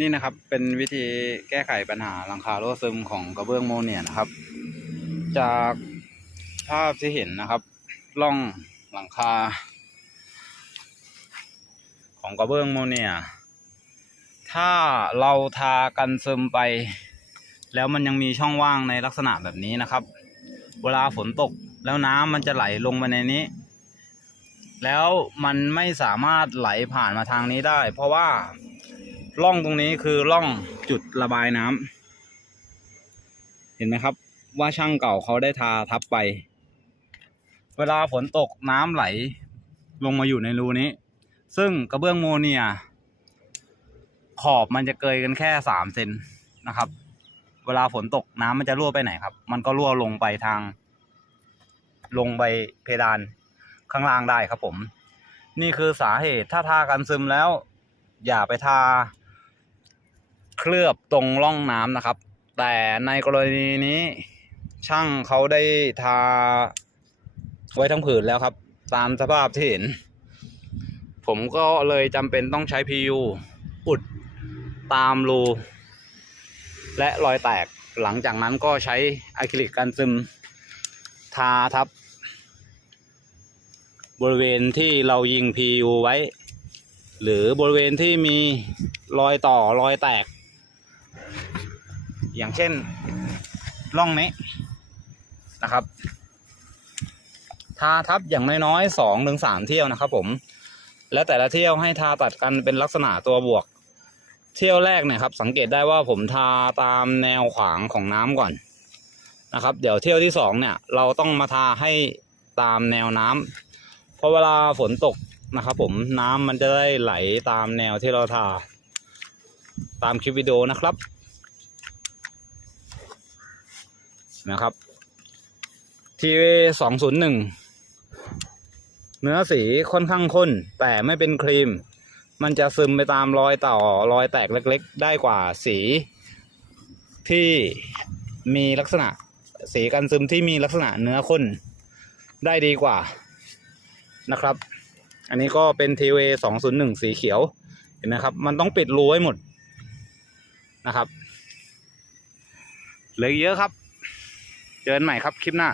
นี่นะครับเป็นวิธีแก้ไขปัญหาหลังคารั่วซึมของกระเบื้องโมเนียนะครับ จากภาพที่เห็นนะครับร่องหลังคา ของกระเบื้องโมเนีย ถ้าเราทากันซึมไป แล้วมันยังมีช่องว่างในลักษณะแบบนี้นะครับ เวลาฝนตกแล้วน้ำมันจะไหลลงไปในนี้ แล้วมันไม่สามารถไหลผ่านมาทางนี้ได้ เพราะว่า ร่องตรงนี้คือร่องจุดระบายน้ำเห็นไหมครับ ว่าช่างเก่าเขาได้ทาทับไป เวลาฝนตกน้ำไหล ลงมาอยู่ในรูนี้ ซึ่งกระเบื้องโมเนีย ขอบมันจะเกยกันแค่สามเซนนะครับ เวลาฝนตกน้ำมันจะรั่วไปไหนครับ มันก็รั่วลงไปทาง ลงไปเพดานข้างล่างได้ครับผม นี่คือสาเหตุถ้าทากันซึมแล้ว อย่าไปทา เคลือบตรงร่องน้ำนะครับ แต่ในกรณีนี้ช่างเขาได้ทาไว้ทั้งผืนแล้วครับ ตามสภาพที่เห็น ผมก็เลยจำเป็นต้องใช้ PU อุดตามรู และรอยแตกหลังจากนั้นก็ใช้อะคริลิกกันซึม ทาทับ บริเวณที่เรายิง PU ไว้ หรือบริเวณที่มีรอยต่อรอยแตก อย่างเช่นร่องนี้นะครับ ทาทับอย่างน้อยๆสองถึงสามเที่ยวนะครับ ผม และแต่ละเที่ยวให้ทาตัดกันเป็นลักษณะตัวบวก เที่ยวแรกเนี่ยครับ สังเกตได้ว่าผมทาตามแนวขวางของน้ำก่อนนะครับ เดี๋ยวเที่ยวที่สองเนี่ย เราต้องมาทาให้ตามแนวน้ำเพราะเวลาฝนตกนะครับ ผมน้ำมันจะได้ไหลตามแนวที่เราทา ตามคลิปวิดีโอนะครับนะครับทีวสองศูนย์หนึ่งเนื้อสีค่อนข้างข้น แต่ไม่เป็นครีม มันจะซึมไปตามรอยต่อรอยแตกเล็กๆ ได้กว่าสีที่มีลักษณะสีกันซึมที่มีลักษณะเนื้อข้นได้ดีกว่านะครับ อันนี้ก็เป็นทีวสองศูนย์หนึ่งสีเขียวเห็นไหมครับ มันต้องปิดรูไว้หมด นะครับเหลือเยอะครับ เจอกันใหม่ครับคลิปหน้า